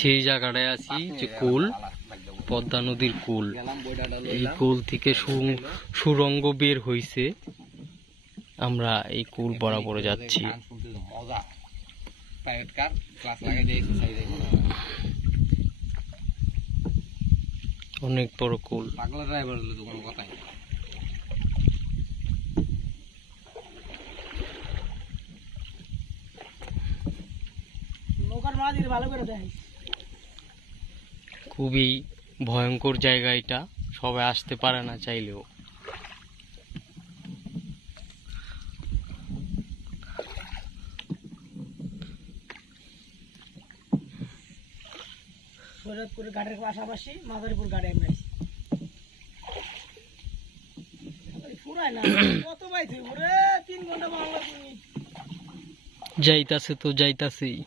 সেই জায়গাটায় আছি যে কুল, পদ্মা নদীর কুল। এই কুল থেকে সুরঙ্গ বের হইছে, আমরা এই কুল বরাবর যাচ্ছি। অনেক বড় কুল। পাগলা ড্রাইভার হলে তো কোনো কথাই না। খুবই ভয়ঙ্কর জায়গা এটা, সবাই আসতে পারে না চাইলেও। শরীয়তপুর ঘাটের পাশাপাশি মাদারীপুর ঘাটে আমরা আছি। পুরাই না কত বাইতে ওরে 3 ঘন্টা বাংলা তুমি যাইতাছে তো যাইতাছেই।